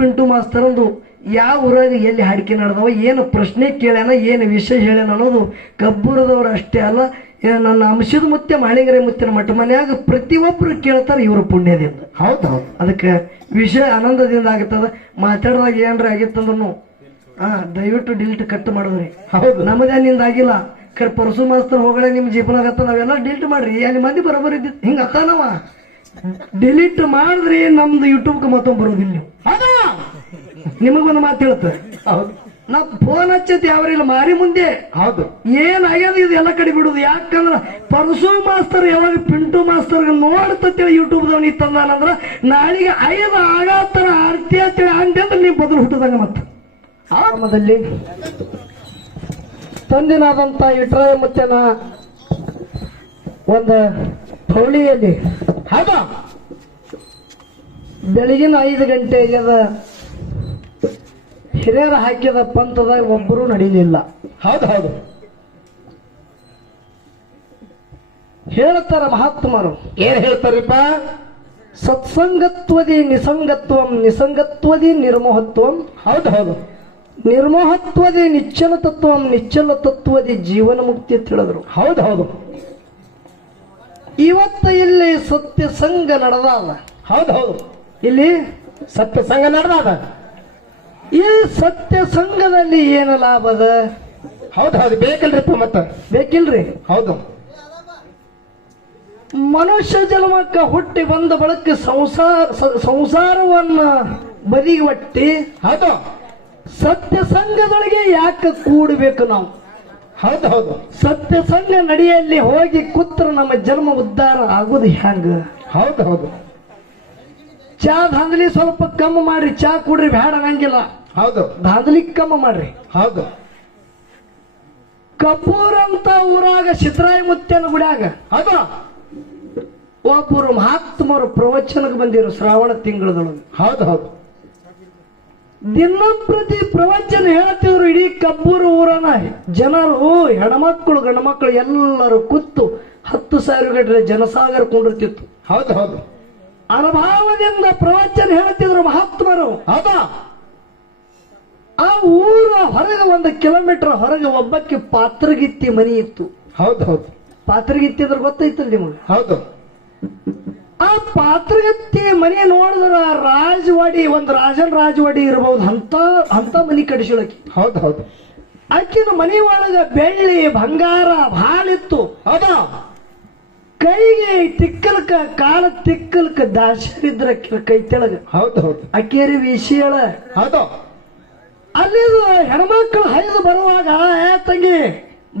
ಪಿಂಟು ಮಾಸ್ತರಂದು ಯಾವ ಊರಾಗ ಎಲ್ಲಿ ಹಾಡಿಕೆ ನಡೆದವ, ಏನು ಪ್ರಶ್ನೆ ಕೇಳ್ಯಾನ, ಏನು ವಿಷಯ ಹೇಳ್ಯಾನ ಅನ್ನೋದು ಕಬ್ಬೂರದವ್ರು ಅಷ್ಟೇ ಅಲ್ಲ, ನನ್ನ ಅಂಶದ ಮುತ್ತೆ ಮಾಳಿಗರೆ ಮುತ್ತಿನ ಮಠ ಮನ್ಯಾಗ ಪ್ರತಿಯೊಬ್ಬರು ಕೇಳ್ತಾರೆ ಇವ್ರ ಪುಣ್ಯದಿಂದ. ಹೌದೌದು. ಅದಕ್ಕೆ ವಿಷಯ ಆನಂದದಿಂದ ಆಗತ್ತದ. ಮಾತಾಡಿದಾಗ ಏನ್ರ ಆಗಿತ್ತಂದ್ರು ದಯವಿಟ್ಟು ಡಿಲೀಟ್ ಕಟ್ ಮಾಡೋದ್ರಿ. ಹೌದು, ನಮ್ಮದೇನಿಂದ ಆಗಿಲ್ಲ. ಪರಸು ಮಾಸ್ತರ್ ಹೋಗಡೆ ನಿಮ್ ಜೀಪನಾಗತ್ತ ನಾವೆಲ್ಲ ಡಿಲೀಟ್ ಮಾಡ್ರಿ, ಅಲ್ಲಿ ಮಂದಿ ಬರೋಬರ್ ಇದ್ದಿತ್ತು ಹಿಂಗ ಅತ್ತಾನವ. ಡಿಲೀಟ್ ಮಾಡಿದ್ರಿ ನಮ್ದು ಯೂಟ್ಯೂಬ್ಗೆ ಮತ್ತೊಂದು ಬರೋದಿಲ್ಲ. ನಿಮಗೊಂದು ಮಾತು ಹೇಳ್ತ, ಹೌದು, ನಾ ಫೋನ್ ಹಚ್ಚತಿ ಯಾವ್ರಿಲ್ಲ ಮಾರಿ ಮುಂದೆ. ಹೌದು, ಏನಾಗ್ಯದ ಇದು ಎಲ್ಲ ಕಡೆ ಬಿಡುದು. ಯಾಕಂದ್ರ ಪರಸು ಮಾಸ್ತರ್ ಯಾವಾಗ ಪಿಂಟು ಮಾಸ್ತರ್ ನೋಡ್ತೇಳಿ ಯೂಟ್ಯೂಬ್ದವ್ ನೀ ತಂದಾನಂದ್ರ ನಾಳಿಗೆ 5 ಆಗತ್ತರ ಆರ್ತಿ ಅಂತೇಳಿ ಅಂದ್ರೆ ನೀವು ಬದಲು ಹುಟ್ಟದಂಗ. ಮತ್ತ ಆಮದಲ್ಲಿ ತಂದಿನಾದಂತ ಇಟ್ರಾಯ ಮುತ್ತೆನ ಒಂದು ಹೌಳಿಯಲ್ಲಿ ಹೌದಾ ಬೆಳಗಿನ 5 ಗಂಟೆಗೆ ಹಿರಿಯರ ಹಾಕಿದ ಪಂಥದಾಗ ಒಬ್ಬರು ನಡೀಲಿಲ್ಲ. ಹೌದು ಹೌದು, ಹೇಳ್ತಾರ ಮಹಾತ್ಮರು. ಏನ್ ಹೇಳ್ತಾರಿಪ್ಪ? ಸತ್ಸಂಗತ್ವದಿ ನಿಸಂಗತ್ವಂ, ನಿಸಂಗತ್ವದಿ ನಿರ್ಮೋಹತ್ವಂ. ಹೌದು ಹೌದು, ನಿರ್ಮೋಹತ್ವದಿ ನಿಶ್ಚಲ ತತ್ವಂ, ನಿಶ್ಚಲ ತತ್ವದಿ ಜೀವನ ಮುಕ್ತಿ ಅಂತ ಹೇಳಿದ್ರು. ಹೌದು ಹೌದು, ಇವತ್ತ ಇಲ್ಲಿ ಸತ್ಯ ಸಂಘ ನಡೆದಾದ. ಹೌದು ಹೌದು, ಇಲ್ಲಿ ಸತ್ಯ ಸಂಘ ನಡೆದಾದ. ಈ ಸತ್ಯ ಸಂಘದಲ್ಲಿ ಏನು ಲಾಭ ಅದ? ಹೌದು ಹೌದು, ಬೇಕಲ್ರಿಪ್ಪ. ಮತ್ತ ಬೇಕಿಲ್ರಿ? ಹೌದು, ಮನುಷ್ಯ ಜನ್ಮಕ್ಕ ಹುಟ್ಟಿ ಬಂದ ಬಳಕ ಸಂಸಾರವನ್ನ ಬದಿಗೆ ಒಟ್ಟಿ ಹೌದು, ಸತ್ಯ ಸಂಘದೊಳಗೆ ಯಾಕೆ ಕೂಡಬೇಕು ನಾವು? ಹೌದು ಹೌದು, ಸತ್ಯ ಸಂಘ ನಡಿಯಲ್ಲಿ ಹೋಗಿ ಕೂತ್ರ ನಮ್ಮ ಜನ್ಮ ಉದ್ಧಾರ ಆಗುದು ಹ್ಯಾಂಗ? ಹೌದು ಹೌದು, ಚಾ ಧಾಂಧಲಿ ಸ್ವಲ್ಪ ಕಮ್ಮಿ ಮಾಡ್ರಿ. ಚಾ ಕುಡ್ರಿ ಬ್ಯಾಡ ಅನ್ನಂಗಿಲ್ಲ. ಹೌದು, ಧಾಂಧಲಿ ಕಮ್ಮಿ ಮಾಡ್ರಿ. ಹೌದು, ಕಪೂರ್ ಅಂತ ಊರಾಗ ಸಿದ್ದರಾಯ ಮುತ್ಯನ ಗುಡ್ಯಾಗ ಹೌದು, ಒಬ್ಬರು ಮಹಾತ್ಮರು ಪ್ರವಚನಕ್ಕೆ ಬಂದಿರು ಶ್ರಾವಣ ತಿಂಗಳದೊಳಗೆ. ಹೌದು ಹೌದು, ದಿನಂಪ್ರತಿ ಪ್ರವಚನ ಹೇಳ್ತಿದ್ರು. ಇಡೀ ಕಬ್ಬೂರು ಊರನ ಜನರು, ಹೆಣ್ಮಕ್ಳು ಗಂಡ್ಮಕ್ಳು ಎಲ್ಲರೂ ಕೂತು 10,000 ಗಟ್ಟಲೆ ಜನಸಾಗರ ಕೊಂಡಿರ್ತಿತ್ತು. ಹೌದು ಹೌದು, ಅನುಭವದಿಂದ ಪ್ರವಚನ ಹೇಳ್ತಿದ್ರು ಮಹಾತ್ಮರು. ಹೌದಾ ಆ ಊರ ಹೊರಗೆ 1 ಕಿಲೋಮೀಟರ್ ಹೊರಗೆ ಒಬ್ಬಕ್ಕೆ ಪಾತ್ರಗಿತ್ತಿ ಮನಿ ಇತ್ತು. ಹೌದು ಹೌದು, ಪಾತ್ರಗಿತ್ತಿ ಅಂದ್ರೆ ಗೊತ್ತೈತಲ್ಲ ನಿಮಗೆ? ಹೌದು, ಆ ಪಾತ್ರಗತ್ತಿ ಮನೆ ನೋಡಿದ್ರ ರಾಜವಾಡಿ, ಒಂದು ರಾಜನ್ ರಾಜವಾಡಿ ಇರಬಹುದು ಅಂತ ಮನಿ ಕಡಿಸಿಳಕಿ. ಹೌದು ಹೌದು, ಆಕಿನ ಮನಿ ಒಳಗ ಬೆಳ್ಳಿ ಬಂಗಾರ ಭಾಳ ಇತ್ತು. ಹೌದಾ ಕೈಗೆ ತಿಕ್ಕಲ್ಕ, ಕಾಲ ತಿಕ್ಕಲ್ಕ ದಾಸರಿದ್ರ ಕೈ ತೆಳಗ. ಹೌದು ಹೌದು, ಅಕ್ಕೇರಿ ವಿಷಯಳ. ಹೌದು, ಅಲ್ಲಿ ಹೆಣ್ಮಕ್ಳು ಹೈದು ಬರುವಾಗ ತಂಗಿ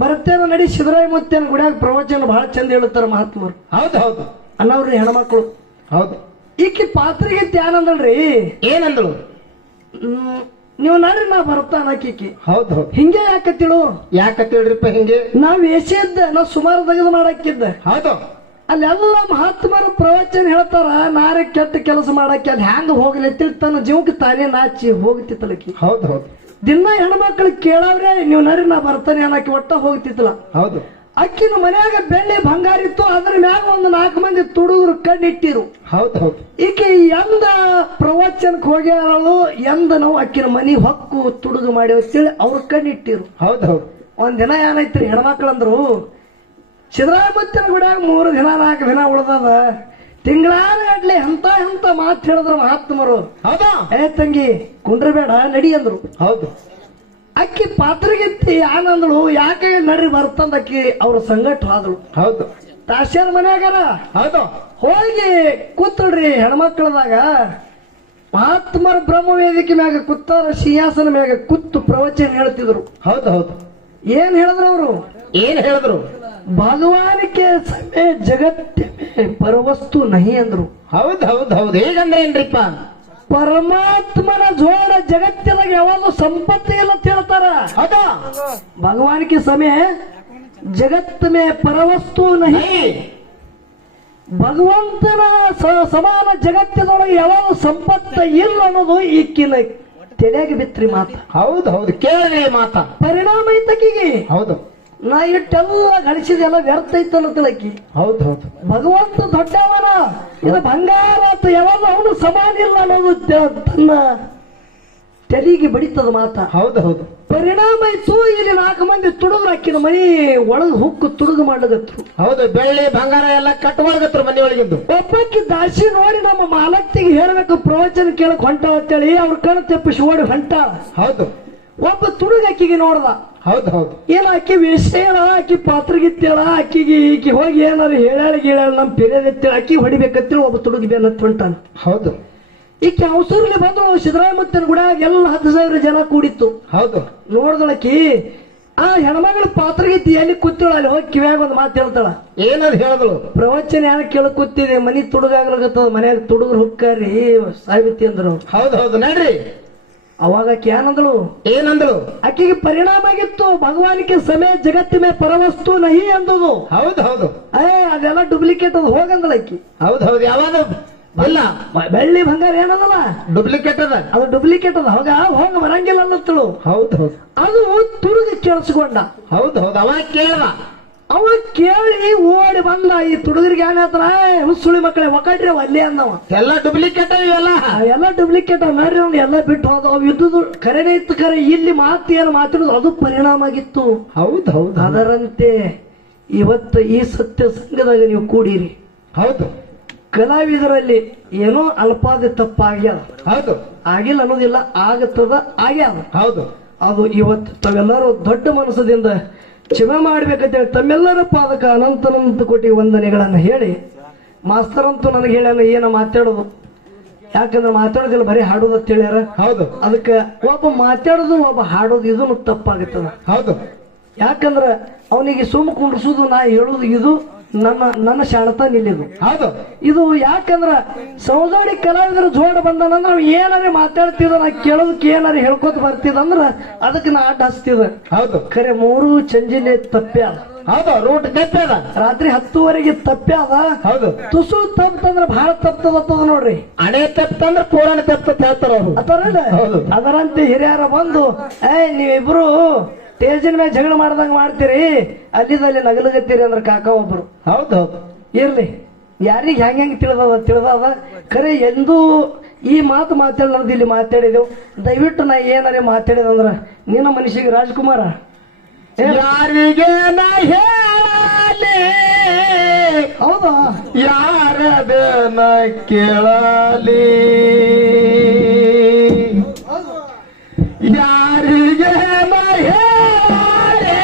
ಬರ್ತೇನ ನಡಿ ಸಿದ್ದರಾಯ ಮುತ್ತೇನ ಗುಡ್ಯಾಗ ಪ್ರವಚನ ಬಹಳ ಚಂದ ಹೇಳುತ್ತಾರ ಮಹಾತ್ಮರು. ಹೌದು ಹೌದು, ಅನ್ನವ್ರಿ ಹೆಣ್ಮಕ್ಳು. ಹೌದು, ಈಕಿ ಪಾತ್ರಿಗೆ ಧ್ಯಾನಂದಳ್ರಿ. ಏನಂದಳು? ನೀವು ನಡ್ರಿ ನಾ ಬರ್ತಾನ ಆಕಿ. ಹೌದು ಹೌದು, ಹಿಂಗೆ ಯಾಕತ್ತಿಳು? ಯಾಕತ್ತೇಳ್ರಿಪ್ಪ ಹಿಂಗೆ? ನಾವ್ ಎಸೆದ್ದ ನಾ ಸುಮಾರು ತೆಗೆದು ಮಾಡಕ್ಕಿದ್ದ. ಹೌದು, ಅಲ್ಲೆಲ್ಲ ಮಹಾತ್ಮರ ಪ್ರವಚನ ಹೇಳ್ತಾರ. ನಾರೇ ಕೆಟ್ಟ ಕೆಲಸ ಮಾಡಕ್ಕೆ ಅದು ಹ್ಯಾಂಗ ಹೋಗ್ಲತ್ತಿಲ್ ತನ್ನ ಜೀವಕ್ಕೆ ತಾನೇ ನಾಚಿ ಹೋಗ್ತಿತ್ತಲಕಿ. ಹೌದು ಹೌದು, ದಿನ ಹೆಣ್ಮಕ್ಳು ಕೇಳವ್ರೆ ನೀವು ನರಿ ನಾ ಬರ್ತಾನೆ ಅನ್ನಕ್ಕೆ ಒಟ್ಟ ಹೋಗ್ತಿತ್ತಲ್ಲ. ಹೌದು, ಅಕ್ಕಿನ ಮನ್ಯಾಗ ಬೆಳ್ಳಿ ಬಂಗಾರ ಇತ್ತು. ಅದ್ರ ಮ್ಯಾಗ 4 ಮಂದಿ ತುಡುಗರು ಕಣ್ಣಿಟ್ಟಿರು. ಹೌದು ಹೌದು, ಈಕೆ ಎಂದ ಪ್ರವಚನಕ್ಕೆ ಹೋಗ್ಯಾರಳು, ಎಂದ ನಾವು ಅಕ್ಕಿನ ಮನಿ ಹೊಕ್ಕು ತುಡುಗು ಮಾಡಿ ಅಂತೇಳಿ ಅವ್ರ ಕಣ್ಣಿಟ್ಟಿರು. ಹೌದು ಹೌದು, ಒಂದಿನ ಏನೈತ್ರಿ, ಹೆಣ್ಮಕ್ಳಂದ್ರು ಸಿದ್ದರಾಯ ಮುತ್ತಿನ ಗುಡ್ಯಾಗ 3 ದಿನ 4 ದಿನ ಉಳ್ದದ. ತಿಂಗಳಾನಗಡ್ಲೆ ಎಂತ ಮಾತು ಹೇಳಿದ್ರು ಮಹಾತ್ಮರು. ಹೌದಾ ತಂಗಿ ಕುಂಡ್ರಬೇಡ ನಡಿ ಅಂದ್ರು. ಹೌದು, ಅಕ್ಕಿ ಪಾತ್ರೆಗೆತ್ತಿ ಆನಂದಳು. ಯಾಕೆ ನಡ್ರಿ ಬರ್ತಂದ ಅಕ್ಕಿ ಅವ್ರ ಸಂಗಟ ಆದಳು. ಹೌದು, ತಾಶ್ಯಾರ ಮನ್ಯಾಗಾರ ಹೌದು, ಹೋಗಿ ಕೂತಳ್ರಿ. ಹೆಣ್ಮಕ್ಳದಾಗ ಮಹಾತ್ಮರ ಬ್ರಹ್ಮ ವೇದಿಕೆ ಮ್ಯಾಗ ಕೂತಾರ, ಸಿಂಹಾಸನ ಮ್ಯಾಗ ಕೂತು ಪ್ರವಚನ ಹೇಳ್ತಿದ್ರು. ಹೌದು ಹೌದು, ಏನ್ ಹೇಳಿದ್ರು ಅವರು? ಏನ್ ಹೇಳಿದ್ರು? ಭಗವಾನಿಕೆ ಸಮಯ ಜಗತ್ತೇ ಪರವಸ್ತು ನಹಿ ಅಂದ್ರು. ಹೌದು ಹೌದು ಹೌದು, ಹೇಗಂದ್ರೆ ಏನ್ರಿಪ್ಪ? ಪರಮಾತ್ಮನ ಜೋಡ ಜಗತ್ತಿನಾಗ ಯಾವಾಗ ಸಂಪತ್ತಿ ಇಲ್ಲ ಅಂತ ಹೇಳ್ತಾರ. ಹೌದಾ ಭಗವಾನಿಕೆ ಸಮಯ ಜಗತ್ ಮೇ ಪರವಸ್ತು ನಹಿ. ಭಗವಂತನ ಸಮಾನ ಜಗತ್ತಿನೊಳಗೆ ಯಾವಾಗ ಸಂಪತ್ತ ಇಲ್ಲ ಅನ್ನೋದು ಈಕಿನ ತೆರೆಯಾಗಿ ಬಿತ್ರಿ ಮಾತ. ಹೌದು ಹೌದು, ಕೇಳಿ ಮಾತ ಪರಿಣಾಮ ಐತಕಿಗೆ. ಹೌದು, ನಾ ಇಟ್ಟೆಲ್ಲ ಗಳಿಸಿದೆಲ್ಲ ವ್ಯರ್ಥ ಐತಲ್ಲ ತಿಳಕಿ. ಹೌದು ಹೌದು, ಭಗವಂತ ದೊಡ್ಡವನ, ಇದು ಬಂಗಾರ ಅಂತ ಯಾವಾಗ ಅವನು ಸಮಾನ ಇಲ್ಲ ಅನ್ನೋದು ತನ್ನ ತೆಲಿಗೆ ಬಡಿತದ ಮಾತ. ಹೌದು ಹೌದು ಪರಿಣಾಮ ಇತ್ತು. ಇಲ್ಲಿ 4 ಮಂದಿ ತುಡುಗ್ರು ಹಾಕಿನ ಮನಿ ಒಳಗ್ ಹುಕ್ಕು ತುಡುಗು ಮಾಡ್ಲಗತ್ರು. ಹೌದು, ಬೆಳ್ಳಿ ಬಂಗಾರ ಎಲ್ಲ ಕಟ್ ಮಾಡಕತ್ರು ಮನೆ ಒಳಗಿಂದು. ಒಬ್ಬಕ್ಕೆ ದಾಸಿ ನೋಡಿ ನಮ್ಮ ಮಾಲಕ್ತಿಗೆ ಹೇಳ್ಬೇಕು ಪ್ರವಚನ ಕೇಳಕ್ ಹೊಂಟ ಅಂತೇಳಿ ಅವ್ರ ಕಣ್ ತೆಪ್ಪಿಸಿ ಓಡಿ ಹೊಂಟ. ಹೌದು, ಒಬ್ಬ ತುಡುಗ ಅಕ್ಕಿಗೆ ನೋಡ್ದ. ಹೌದು ಹೌದು ಏನ ಅಕ್ಕಿ ವಿಷಯನ ಅಕ್ಕಿ ಪಾತ್ರಗಿತ್ತೇಳ ಅಕ್ಕಿಗೆ ಈಕಿ ಹೋಗಿ ಏನಾರು ಹೇಳ್ಯಾಳ ಗೀಳ್ಯಾಳ ನಮ್ ಪೆರಿಯದತ್ತೇಳ ಅಕ್ಕಿ ಹೊಡಿಬೇಕತ್ತೇಳಿ ಒಬ್ಬ ತುಡುಗಿ ಬೇನತ್ ಹೊಂಟಾನ. ಹೌದು, ಈಕೆ ಅವಸರಲ್ಲಿ ಬಂದು ಸಿದ್ದರಾಮಯ್ಯನ ಗುಡಿಯಾಗ ಎಲ್ಲ 10,000 ಜನ ಕೂಡಿತ್ತು. ಹೌದು, ನೋಡ್ದಳಕಿ ಆ ಹೆಣ್ಮಗಳ ಪಾತ್ರಗಿತ್ತಿ ಎಲ್ಲಿ ಕೂತಿಳ ಅಲ್ಲಿ ಹೋಗಿ ಕಿವ್ಯಾಗ ಒಂದು ಮಾತು ಹೇಳ್ತಾಳ. ಏನದು ಹೇಳಿದಳು? ಪ್ರವಚನ ಯಾರು ಕೇಳಕ್ ಕೂತಿದೆ ಮನಿ ತುಡುಗಾಗ್ಲಾಗತ್ತದ ಮನ್ಯಾಗ ತುಡುಗರು ಹುಕ್ಕಾರಿ ಸಾಯ್ಬಿತ್ತಿ ಅಂದ್ರು. ಹೌದು ಹೌದು ನಡ್ರಿ. ಅವಾಗ ಆಕಿ ಏನಂದಳು? ಏನಂದಳು? ಆಕೆಗೆ ಪರಿಣಾಮ ಆಗಿತ್ತು ಭಗವಾನಿಗೆ ಸಮಯ ಜಗತ್ತಿನ ಪರವಸ್ತು ನಹಿ ಅಂದದು. ಹೌದು ಹೌದು ಅದೆಲ್ಲ ಡೂಪ್ಲಿಕೇಟ್ ಅದು ಹೋಗಂದಳ ಆಕಿ. ಹೌದು ಹೌದು ಯಾವಾಗ ಅಲ್ಲ ಬೆಳ್ಳಿ ಬಂಗಾರ ಏನದಲ್ಲ ಡೂಪ್ಲಿಕೇಟ್ ಅದ, ಅದು ಡೂಪ್ಲಿಕೇಟ್ ಅದ. ಹೋಗ ಬರಂಗಿಲ್ಲ ಅನ್ನತ್ತಳು. ಹೌದು ಹೌದು ಅದು ತುಡುಗ ಕೇಳಿಸ್ಕೊಂಡ. ಹೌದು ಹೌದು ಅವಾಗ ಕೇಳ್ದ. ಅವ ಕೇಳಿ ಓಡಿ ಬಂದ. ಈ ತುಡುಗರಿಗೆ ಏನ್ ಹೇಳ್ತಾರ, ಹುಸುಳಿ ಮಕ್ಕಳೇ ಒಕ್ಕಟ್ರಿ ಅವ್ ಅಲ್ಲೇ ಅಂದವ. ಎಲ್ಲ ಡೂಪ್ಲಿಕೇಟ್ ಎಲ್ಲ ಡೂಪ್ಲಿಕೇಟ್ ನೋಡ್ರಿ ಅವ್ನು ಎಲ್ಲ ಬಿಟ್ಟು ಹೋದ. ಅವ್ ಇದ್ದುದು ಕರೆನೇ ಇತ್ತು. ಕರೆ ಇಲ್ಲಿ ಮಾತು ಏನು ಮಾತಾಡೋದು ಅದು ಪರಿಣಾಮ ಆಗಿತ್ತು. ಹೌದು ಹೌದು ಅದರಂತೆ ಇವತ್ತು ಈ ಸತ್ಯ ಸಂಘದಾಗ ನೀವು ಕೂಡಿರಿ. ಹೌದು, ಕಲಾವಿದರಲ್ಲಿ ಏನೋ ಅಲ್ಪಾದ ತಪ್ಪಾಗ್ಯದ. ಹೌದು, ಆಗಿಲ್ಲ ಅನ್ನೋದಿಲ್ಲ, ಆಗತ್ತದ ಆಗ್ಯಾದ. ಹೌದು, ಅದು ಇವತ್ತು ತಾವೆಲ್ಲರೂ ದೊಡ್ಡ ಮನಸ್ಸದಿಂದ ಕ್ಷಮೆ ಮಾಡ್ಬೇಕಂತೇಳಿ ತಮ್ಮೆಲ್ಲರ ಪಾದಕ ಅನಂತ ಕೋಟಿ ವಂದನೆಗಳನ್ನ ಹೇಳಿ, ಮಾಸ್ತರ್ ಅಂತೂ ನನಗೆ ಹೇಳ್ಯಾನ ಏನೋ ಮಾತಾಡೋದು, ಯಾಕಂದ್ರೆ ಮಾತಾಡೋದಿಲ್ಲ ಬರೀ ಹಾಡೋದು ಅಂತ ಹೇಳ್ಯಾರ. ಹೌದು, ಅದಕ್ಕೆ ಒಬ್ಬ ಮಾತಾಡೋದು ಒಬ್ಬ ಹಾಡೋದು ಇದನ್ನು ತಪ್ಪಾಗುತ್ತದ. ಹೌದು, ಯಾಕಂದ್ರ ಅವನಿಗೆ ಸುಮ್ಮ ಕುಂಡ್ರಿಸೋದು ನಾ ಹೇಳುದು ಇದು ನನ್ನ ಶಾಣತನ ಇಲ್ಲಿದು. ಹೌದು, ಇದು ಯಾಕಂದ್ರ ಸೌಜಾಡಿ ಕಲಾವಿದರು ಜೋಡ ಬಂದನ ನಾವು ಏನಾರೇ ಮಾತಾಡ್ತಿದ ನಾ ಕೇಳೋದಕ್ಕೆ ಏನಾರೇ ಹೇಳ್ಕೊತ ಬರ್ತಿದಂದ್ರ ಅದಕ್ಕೆ ನಾ ಅಡ್ಡ ಹಚ್ತಿದ. ಹೌದು, ಖರೆ 3 ಚಂಜಿಲೆ ತಪ್ಪೆ ಅದ. ಹೌದು, ರೂಟ್ ತಪ್ಪೆ ಅದ. ರಾತ್ರಿ 10ವರೆಗೆ ತಪ್ಪೆ ಅದ. ಹೌದು, ತುಸು ತಪ್ಪಂದ್ರ ಬಹಳ ತಪ್ಪದ ನೋಡ್ರಿ. ಹಣೆ ತಪ್ಪಂದ್ರ ಪೂರಾಣ ತಪ್ಪ ಹೇಳ್ತಾರ ಅವರು. ಅದರಂತೆ ಹಿರಿಯರ ಬಂದು ನೀವಿಬ್ರು ತೇಜಿನ ಮೇಲೆ ಜಗಳ ಮಾಡ್ದಂಗ ಮಾಡ್ತೀರಿ, ಅಲ್ಲಿ ನಗಲಗತ್ತೀರಿ ಅಂದ್ರ ಕಾಕ ಒಬ್ರು. ಹೌದು ಹೌದು ಇರ್ಲಿ, ಯಾರಿಗೆ ಹೆಂಗ್ ತಿಳಿದದ ಖರೆ ಎಂದೂ ಈ ಮಾತು ಮಾತಾಡೋದು ಇಲ್ಲಿ ಮಾತಾಡಿದೆವು. ದಯವಿಟ್ಟು ನಾ ಏನಾರೇ ಮಾತಾಡಿದಂದ್ರ ನಿನ್ನ ಮನುಷ್ಯಗೆ ರಾಜ್ಕುಮಾರ ಯಾರಿಗೆ ನಾ ಹೇಳಲಿ, ಹೌದಾ ಯಾರದನ ಕೇಳಲಿ, ಯಾರಿಗೆ ನಾ ಹೇಳಲಿ,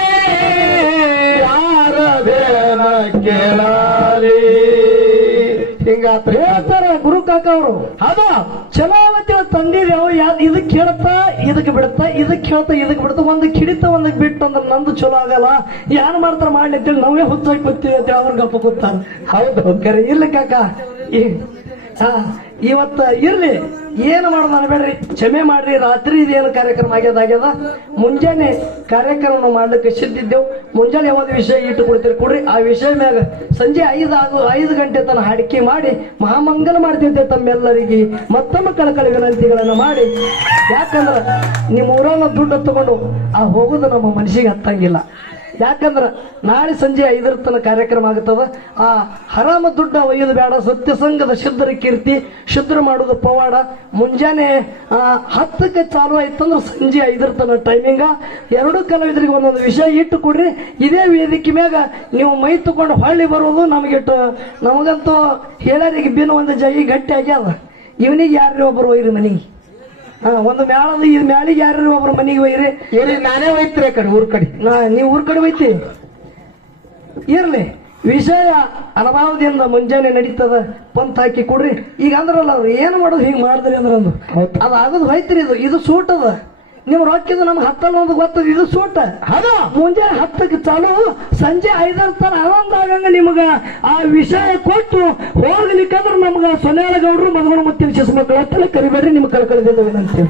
ಯಾರದನ ಕೇಳಲಿ ಹಿಂಗಾತ್ರ ಹೇಳ್ತಾರ ಗುರು ಕಾಕ ಅವರು. ಅದು ಚಲೋ ಅವತ್ತಿನ ತಂದಿದೇವು ಇದಕ್ ಹೇಳ್ತಾ ಇದಕ್ ಬಿಡುತ್ತಾ, ಇದಕ್ ಹೇಳ್ತಾ ಇದಕ್ ಬಿಡುತ್ತಾ, ಒಂದಕ್ಕೆ ಹಿಡಿತ ಒಂದಕ್ಕೆ ಬಿಟ್ಟು ಅಂದ್ರೆ ನಂದು ಚಲೋ ಆಗಲ್ಲ, ಯಾರು ಮಾಡ್ತಾರ ಮಾಡ್ಲಿ ಅಂತೇಳಿ ನಾವೇ ಹುಚ್ಚಾಗಿ ಕೂತೀವಿ ಅಂತ ಅವ್ರ ಗಪ್ಪ ಕೂತಾರ. ಹೌದು ಕರೆ ಇರ್ಲಿ ಕಾಕ. ಇವತ್ತ ಇರ್ಲಿ, ಏನು ಮಾಡೋದು ಅನ್ಬೇಡ್ರಿ, ಕ್ಷಮೆ ಮಾಡ್ರಿ. ರಾತ್ರಿ ಇದೇನು ಕಾರ್ಯಕ್ರಮ ಆಗ್ಯದ ಮುಂಜಾನೆ ಕಾರ್ಯಕ್ರಮ ಮಾಡ್ಲಿಕ್ಕೆ ಸಿದ್ಧಿದ್ದೆವು. ಮುಂಜಾನೆ ಯಾವ್ದು ವಿಷಯ ಇಟ್ಟು ಕೊಡ್ರಿ. ಆ ವಿಷಯ ಮ್ಯಾಗ ಸಂಜೆ 5 ಗಂಟೆ ತನ ಹಾಡಿಕೆ ಮಾಡಿ ಮಹಾಮಂಗಲ ಮಾಡ್ತಿದ್ದೆ ತಮ್ಮೆಲ್ಲರಿಗೆ. ಮತ್ತೊಮ್ಮೆ ಕಳಕಳಿ ವಿನಂತಿಗಳನ್ನ ಮಾಡಿ, ಯಾಕಂದ್ರ ನಿಮ್ಮ ಊರನ್ನ ದುಡ್ಡು ತಗೊಂಡು ಆ ಹೋಗುದು ನಮ್ಮ ಮನಸ್ಸಿಗೆ ಹತ್ತಂಗಿಲ್ಲ. ಯಾಕಂದ್ರ ನಾಳೆ ಸಂಜೆ 5 ತನ ಕಾರ್ಯಕ್ರಮ ಆಗುತ್ತದ. ಆ ಹರಾಮ ದುಡ್ಡ ಒಯ್ಯೋದು ಬೇಡ. ಸತ್ಯ ಸಂಘದ ಶುದ್ಧರ ಕೀರ್ತಿ, ಶುದ್ಧ ಮಾಡೋದು ಪವಾಡ. ಮುಂಜಾನೆ 10ಕ್ಕೆ ಚಾಲು ಆಯ್ತಂದ್ರ ಸಂಜೆ 5 ತನ ಟೈಮಿಂಗ. 2 ಕಲಾವಿದರಿಗೆ ಒಂದೊಂದು ವಿಷಯ ಇಟ್ಟು ಕೊಡ್ರಿ. ಇದೇ ವೇದಿಕೆ ಮ್ಯಾಗ ನೀವು ಮೈ ತಗೊಂಡು ಹೊಳ್ಳಿ ಬರೋದು ನಮಗಂತೂ ಹೇಳರಿಗೆ ಬಿನ್ ಒಂದು ಜೈ ಗಟ್ಟಿ ಆಗ್ಯಾದ. ಇವನಿಗೆ ಯಾರು ಒಬ್ಬರು ಒಯ್ರಿ ಮನಿಗೆ, ಒಂದು ಮ್ಯಾಳದ ಈ ಮ್ಯಾಳಿಗೆ ಯಾರು ಒಬ್ರು ಮನೆಗೆ ಒಯ್ರಿ. ನಾನೇ ಒಯ್ತೀರಿ ಕಡೆ ಊರ್ ಕಡೆ. ನೀವು ಊರ್ ಕಡೆ ಒಯ್ತಿ. ಇರ್ಲಿ, ವಿಷಯ ಅನುಭವದಿಂದ ಮುಂಜಾನೆ ನಡೀತದ. ಪಂತ್ ಹಾಕಿ ಕೊಡ್ರಿ. ಈಗ ಅಂದ್ರಲ್ಲ ಅವ್ರು ಏನು ಮಾಡೋದು ಹಿಂಗ್ ಮಾಡಿದ್ರಿ ಅಂದ್ರಂದು ಅದಾಗೋದು ಹೋಯ್ತಿರಿ. ಇದು ಸೂಟ್ ಅದ. ನಿಮ್ ರೊಕ್ಕಿದು ನಮ್ಗೆ 10 ಒಂದು ಗೊತ್ತದ. ಇದು ಸೂಟ. ಮುಂಜಾನೆ 10ಕ್ಕೆ ಚಾಲು, ಸಂಜೆ 5 ತನ ಆನಂದ ಆಗಂಗ ನಿಮಗ ಆ ವಿಷಯ ಕೊಟ್ಟು ಹೋಗ್ಲಿಕ್ಕಂದ್ರ ನಮ್ಗ ಸೊನ್ಯಾಳ ಗೌಡ್ರು ಮಧುಮಣ ಮುತ್ತಿನ ಶಿಶು ಮಕ್ಕಳ ಹತ್ತಲ್ಲ ಕರಿಬೇಡ್ರಿ. ನಿಮ್ಗೆ ಕಳ್ಕಳಿದ ವಿನಂತಿ.